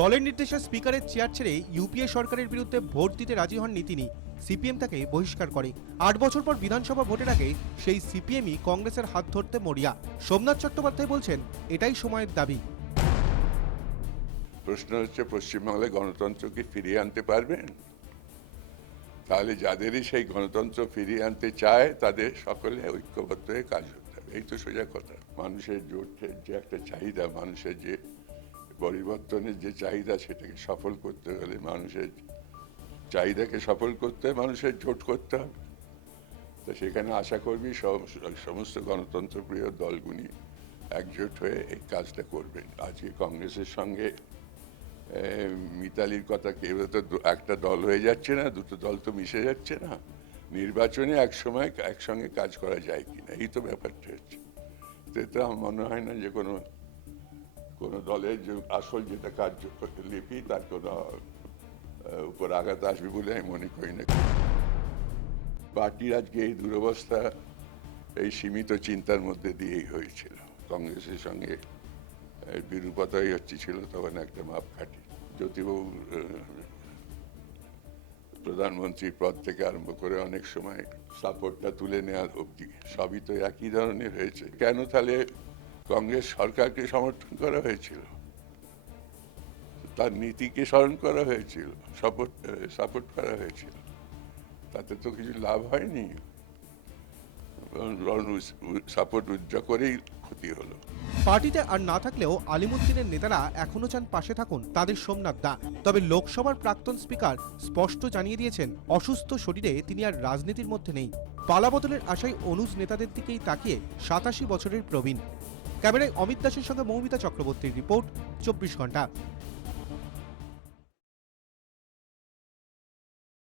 দলের নির্দেশে স্পিকারের চেয়ার ছেড়ে ইউপিএ সরকারের বিরুদ্ধে ভোট দিতে রাজি হননি তিনি। সিপিএম তাকে বহিষ্কার করে। ৮ বছর পর বিধানসভা ভোটের আগে সেই সিপিএমই কংগ্রেসের হাত ধরতে মরিয়া। সোমনাথ চট্টোপাধ্যায় বলছেন, এটাই সময়ের দাবি। প্রশ্ন হচ্ছে, পশ্চিমবাংলায় গণতন্ত্র কি ফিরিয়ে আনতে পারবেন? তাহলে যাদেরই সেই গণতন্ত্র ফিরিয়ে আনতে চায় তাদের সকলে ঐক্যবদ্ধ হয়ে কাজ করতে হবে। এই তো সোজা কথা। মানুষের জোটের যে একটা চাহিদা, মানুষের যে পরিবর্তনের যে চাহিদা, সেটাকে সফল করতে হলে মানুষের চাহিদাকে সফল করতে হয়, মানুষের জোট করতে হবে। তো সেখানে আশা করবি সমস্ত গণতন্ত্রপ্রিয় দলগুলি একজোট হয়ে এই কাজটা করবেন। আজকে কংগ্রেসের সঙ্গে মিতালির কথা, কেউ তো একটা দল হয়ে যাচ্ছে না, দুটো দল তো মিশে যাচ্ছে না। নির্বাচনে একসময় একসঙ্গে কাজ করা যায় কিনা, এই তো ব্যাপারটা হচ্ছে। তো আমার মনে হয় না যে কোনো দলের যে আসল যেটা কার্যলিপি তার কোনো উপর আঘাত আসবে বলে আমি মনে করি না। পার্টির আজকে এই দুরবস্থা এই সীমিত চিন্তার মধ্যে দিয়েই হয়েছিল। কংগ্রেসের সঙ্গে বিরূপতাই ছিল তখন একটা মাপকাঠি। জ্যোতিবাবু প্রধানমন্ত্রীর পদ থেকে আরম্ভ করে অনেক সময় সাপোর্টটা তুলে নেওয়ার অবধি সবই তো একই ধরনের হয়েছে। কেন তাহলে কংগ্রেস সরকারকে সমর্থন করা হয়েছিল? তার নীতিকে স্মরণ করা হয়েছিল, সাপোর্ট করা হয়েছিল। তাতে তো কিছু লাভ হয়নি, সাপোর্ট উজ্জ্বল করেই ক্ষতি হলো। পার্টিতে আর না থাকলেও আলিমুদ্দিনের নেতারা এখনো চান পাশে থাকুন তাদের সোমনাথ দা। তবে লোকসভার প্রাক্তন স্পিকার স্পষ্ট জানিয়ে দিয়েছেন, অসুস্থ শরীরে তিনি আর রাজনীতির মধ্যে নেই। পালাবদলের আশায় অনুজ নেতাদের দিকেই তাকিয়ে 87 বছরের প্রবীণ। ক্যামেরায় অমিত দাসের সঙ্গে মৌমিতা চক্রবর্তীর রিপোর্ট, 24 ঘন্টা।